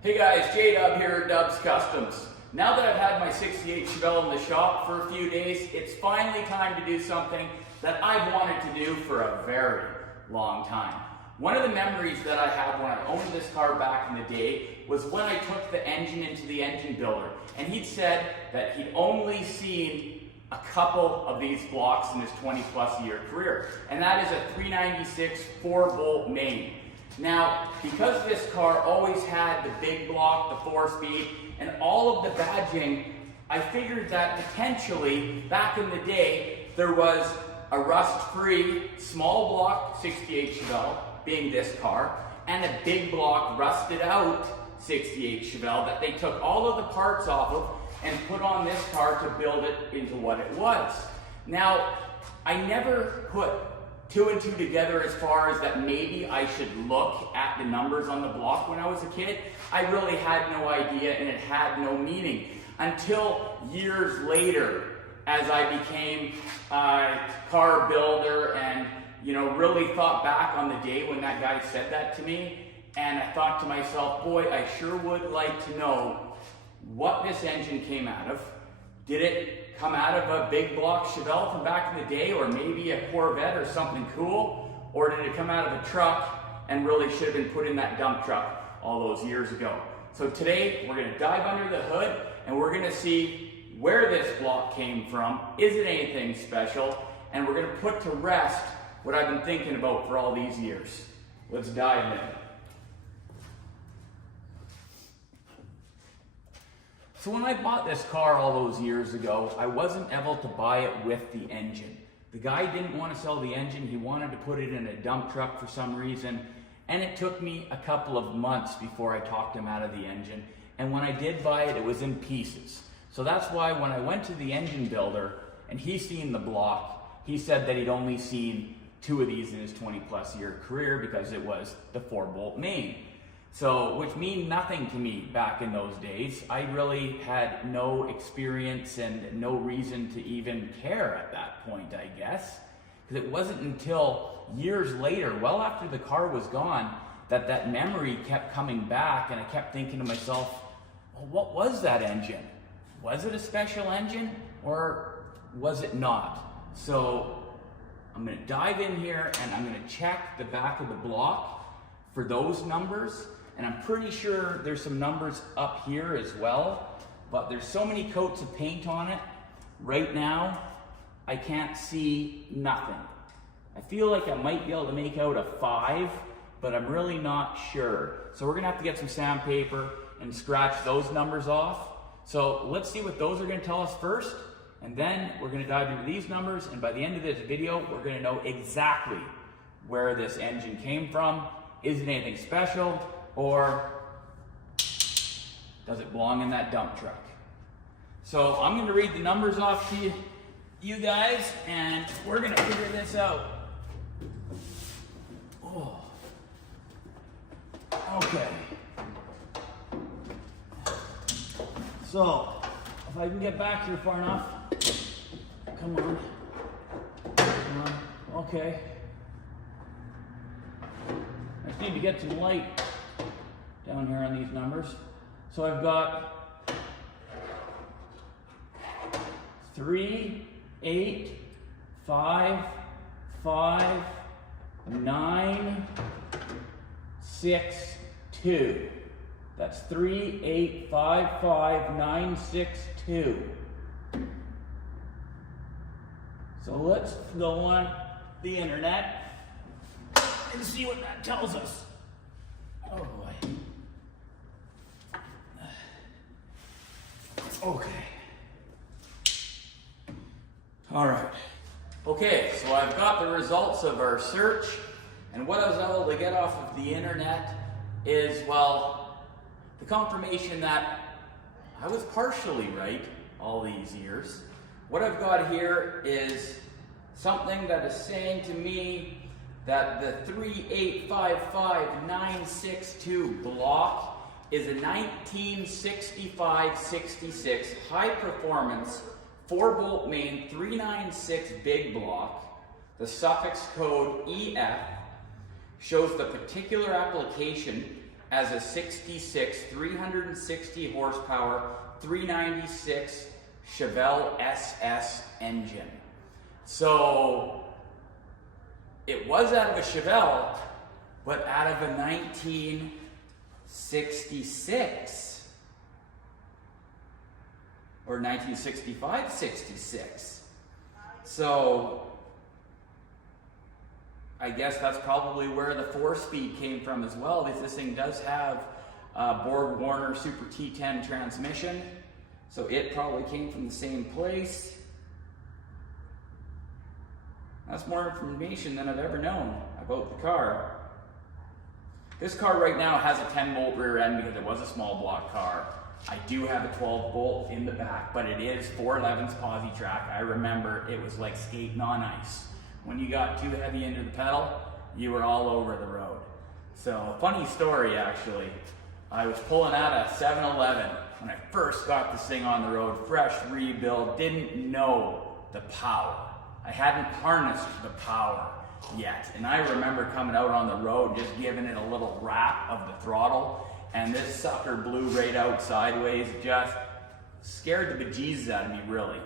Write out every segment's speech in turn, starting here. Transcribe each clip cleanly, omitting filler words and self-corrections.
Hey guys, J-Dub here at Dub's Kustoms. Now that I've had my 68 Chevelle in the shop for a few days, it's finally time to do something that I've wanted to do for a very long time. One of the memories that I had when I owned this car back in the day was when I took the engine into the engine builder, and he'd said that he'd only seen a couple of these blocks in his 20+ year career, and that is a 396 4-bolt main. Now, because this car always had the big block, the 4-speed, and all of the badging, I figured that potentially, back in the day, there was a rust-free small block 68 Chevelle, being this car, and a big block rusted out 68 Chevelle that they took all of the parts off of and put on this car to build it into what it was. Now, I never put two and two together as far as that maybe I should look at the numbers on the block when I was a kid. I really had no idea, and it had no meaning until years later as I became a car builder and really thought back on the day when that guy said that to me, and I thought to myself, boy, I sure would like to know what this engine came out of. Did it come out of a big block Chevelle from back in the day, or maybe a Corvette or something cool? Or did it come out of a truck and really should have been put in that dump truck all those years ago? So today we're going to dive under the hood and we're going to see where this block came from. Is it anything special? And we're going to put to rest what I've been thinking about for all these years. Let's dive in. So when I bought this car all those years ago, I wasn't able to buy it with the engine. The guy didn't want to sell the engine. He wanted to put it in a dump truck for some reason. And it took me a couple of months before I talked him out of the engine. And when I did buy it, it was in pieces. So that's why when I went to the engine builder and he seen the block, he said that he'd only seen two of these in his 20+ year career because it was the 4-bolt main. So, which mean nothing to me back in those days. I really had no experience and no reason to even care at that point, I guess. Because it wasn't until years later, well after the car was gone, that memory kept coming back, and I kept thinking to myself, well, what was that engine? Was it a special engine or was it not? So I'm going to dive in here and I'm going to check the back of the block for those numbers. And I'm pretty sure there's some numbers up here as well, but there's so many coats of paint on it. Right now, I can't see nothing. I feel like I might be able to make out a 5, but I'm really not sure. So we're gonna have to get some sandpaper and scratch those numbers off. So let's see what those are gonna tell us first, and then we're gonna dive into these numbers, and by the end of this video, we're gonna know exactly where this engine came from. Is it anything special? Or does it belong in that dump truck? So I'm going to read the numbers off to you guys, and we're going to figure this out. Oh. Okay. So, if I can get back here far enough. Come on. Come on. Okay. I just need to get some light down here on these numbers. So I've got 3, 8, 5, 5, 9, 6, 2. That's 3, 8, 5, 5, 9, 6, 2. So let's go on the internet and see what that tells us. Oh boy. Okay. All right. Okay, so I've got the results of our search, and what I was able to get off of the internet is, well, the confirmation that I was partially right all these years. What I've got here is something that is saying to me that the 3855962 block is a 1965-66 high-performance 4-bolt main 396 big block. The suffix code EF shows the particular application as a 66, 360 horsepower, 396 Chevelle SS engine. So it was out of a Chevelle, but out of a 1966 or 1965-66. So I guess that's probably where the 4-speed came from as well, because this thing does have a Borg Warner Super T10 transmission. So it probably came from the same place. That's more information than I've ever known about the car. This car right now has a 10-bolt rear end because it was a small block car. I do have a 12-bolt in the back, but it is 411's posi track. I remember it was like skating on ice. When you got too heavy into the pedal, you were all over the road. So, funny story actually. I was pulling out a 7-Eleven when I first got this thing on the road, fresh rebuild, didn't know the power. I hadn't harnessed the power yet. And I remember coming out on the road, just giving it a little rap of the throttle, and this sucker blew right out sideways, just scared the bejesus out of me, really.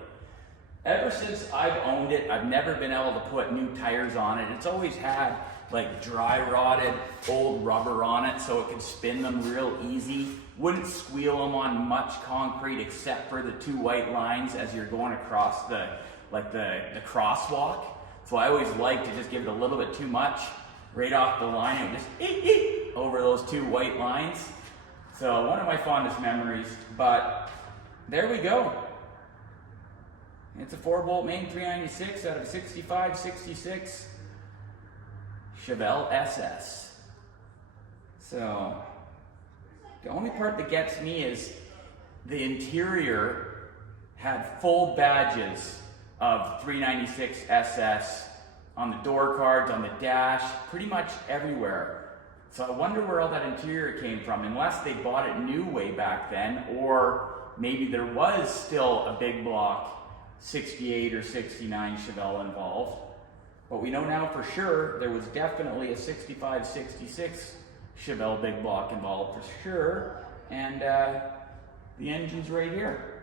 Ever since I've owned it, I've never been able to put new tires on it. It's always had like dry rotted old rubber on it so it could spin them real easy. Wouldn't squeal them on much concrete except for the 2 white lines as you're going across the crosswalk. So I always like to just give it a little bit too much right off the line and just over those 2 white lines. So one of my fondest memories, but there we go. It's a 4-bolt main 396 out of 65-66 Chevelle SS. So the only part that gets me is the interior had full badges of 396 SS on the door cards, on the dash, pretty much everywhere. So I wonder where all that interior came from, unless they bought it new way back then, or maybe there was still a big block 68 or 69 Chevelle involved. But we know now for sure there was definitely a 65-66 Chevelle big block involved for sure, and the engine's right here.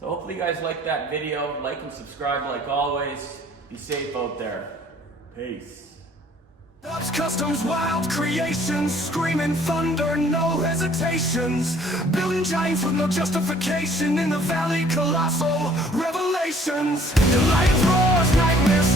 So hopefully you guys liked that video. Like and subscribe like always. Be safe out there. Peace. Dubs Kustoms, wild creations, screaming thunder, no hesitations, building giants with no justification in the valley, colossal revelations. The lion roars, nightmares